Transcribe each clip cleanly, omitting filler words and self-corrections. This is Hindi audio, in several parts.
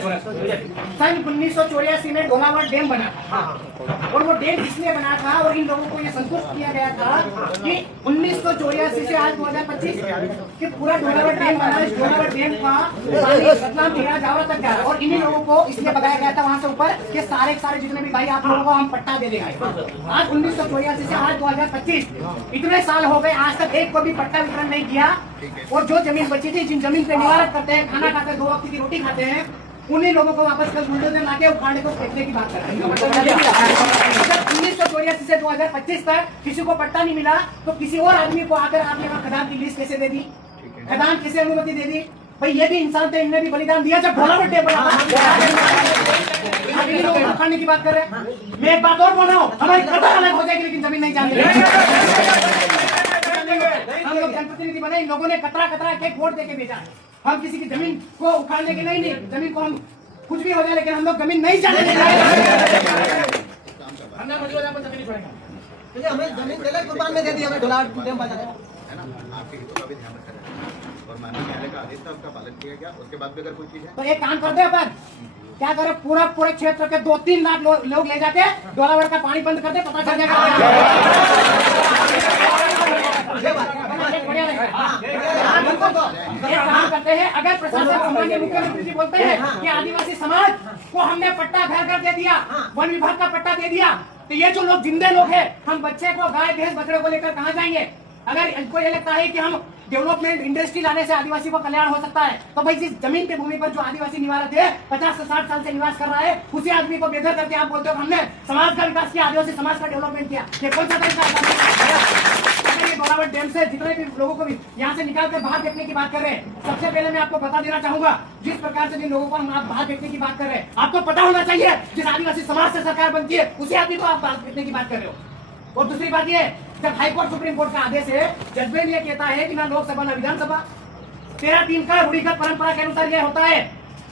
सन 1984 में ढोलावट डैम बना था और वो डैम इसलिए बना था और इन लोगों को ये संतुष्ट किया गया था कि 1984 से आज 2025 कि पूरा ढोलावट डैम बना। इस ढोलावट डैम का पानी रतलाम खेड़ा जावरा तक गया और इन्हीं लोगों को इसलिए बताया गया था वहाँ से ऊपर कि सारे जितने भी भाई आप लोगों को हम पट्टा दे देंगे। आज 1984 से आज 2025 इतने साल हो गए, आज तक एक को भी पट्टा वितरण नहीं किया। और जो जमीन बची थी, जिन जमीन पे निवारक करते हैं, खाना खाते हैं, 2 वक्त की रोटी खाते हैं, उन्हीं लोगों को वापस कल बुलडोजर लाके उखाड़ने को फेंकने की बात कर रहे हैं। 1984 से 2025 तक किसी को पट्टा नहीं मिला तो किसी और आदमी को आकर आपने वहाँ खदान की लिस्ट कैसे दे दी, खदान किसे अनुमति दे दी? भाई ये भी इंसान थे, इनने भी बलिदान दिया। जब ढोलावट डैम बना उखाड़ने की बात कर रहे हैं। मैं एक बात और बोल रहा हूँ, हमारी कथा अलग हो जाएगी लेकिन जमीन नहीं जाएगी। हम लोग जनप्रतिनिधि बने, इन लोगों ने कतरा एक वोट देके भेजा है। हम किसी की जमीन को उखाड़ने के नहीं, जमीन को हम कुछ भी हो जाए लेकिन हम लोग जमीन नहीं जाने देंगे। हमने जमीन नहीं छोड़ेगा, हमें जमीन कुर्बान में दे दी, हमें ढोलावट डैम बना है ना। आपके हितों का भी ध्यान रखा और माननीय न्यायालय का आदेश था, उसका पालन किया गया। उसके बाद भी अगर कोई चीज है तो एक काम करते हैं अपन, क्या करे, पूरा क्षेत्र के 2-3 लाख लोग ले जाके ढोलावट का पानी बंद कर दे, पता चल जाएगा। काम करते हैं, अगर प्रशासन सामान्य मुख्यमंत्री जी बोलते हैं कि आदिवासी समाज को हमने पट्टा घर दे दिया, वन विभाग का पट्टा दे दिया, तो ये जो लोग जिंदे लोग हैं, हम बच्चे को, गाय भैंस बछड़े को लेकर कहाँ जाएंगे? अगर इनको ये लगता है कि हम डेवलपमेंट इंडस्ट्री लाने से आदिवासी को कल्याण हो सकता है, तो भाई जिस जमीन के भूमि पर जो आदिवासी निवारक है 50 से 60 साल से निवास कर रहा है, उसी आदमी को बेघर करके आप बोलते हो हमने समाज का विकास किया, आदिवासी समाज का डेवलपमेंट किया। ये कौन सा तरीका है? ढोलावट डैम से जितने भी लोगों को भी यहाँ से निकाल कर बाहर फेंकने की बात कर रहे हैं, सबसे पहले मैं आपको बता देना चाहूंगा, जिस प्रकार से जिन लोगों को हम आप बाहर फेंकने की बात कर रहे हैं, आपको पता होना चाहिए जिस आदिवासी समाज से सरकार बनती है उसी आदमी को आप बाहर फेंकने की बात कर रहे हो। और दूसरी बात ये, जब हाईकोर्ट सुप्रीम कोर्ट का आदेश है, जजमेंट ये कहता है कि ना लोकसभा ना विधानसभा, 13(3) का रूढ़िगत परंपरा के अनुसार यह होता है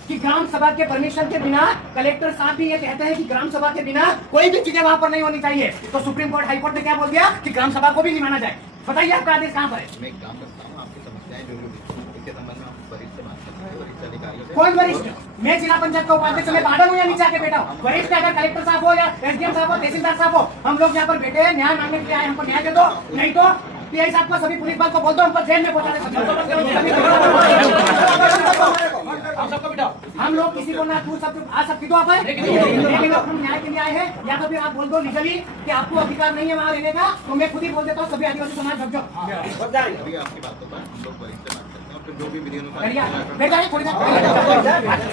कि ग्राम सभा के परमिशन के बिना, कलेक्टर साहब भी ये कहते हैं कि ग्राम सभा के बिना कोई भी चीजें वहां पर नहीं होनी चाहिए। तो सुप्रीम कोर्ट हाईकोर्ट ने क्या बोल दिया कि ग्राम सभा को भी नहीं माना जाए। बताइए आपका आदेश कहाँ पर है? मैं काम करता हूँ, आपकी समस्याएं जो इसके संबंध में वरिष्ठ अधिकारियों से। कौन वरिष्ठ? मैं जिला पंचायत का उपाध्यक्ष, मैं बादल हूँ या नीचे आके बैठा हूँ? वरिष्ठ अगर कलेक्टर साहब हो या एसडीएम साहब हो, तहसीलदार साहब हो, हम लोग यहाँ पर बैठे हैं, न्याय मांगने के लिए आए, हमको न्याय दे दो। नहीं तो पीआई साहब को, सभी पुलिस बल को बोल दो, हमको जेल में पहुंचा दे। हम लोग किसी को ना तू सब आ सकती तो आप है, लेकिन हम न्याय के लिए आए हैं। या तो फिर आप बोल दो लीगली कि आपको अधिकार नहीं है वहाँ रहने का, तो मैं खुद ही बोल देता हूँ सभी आदिवासी समाज भग जाओ। आपकी बातों पर हम लोग वरिष्ठ बात करते हैं और फिर जो भी विधि अनुसार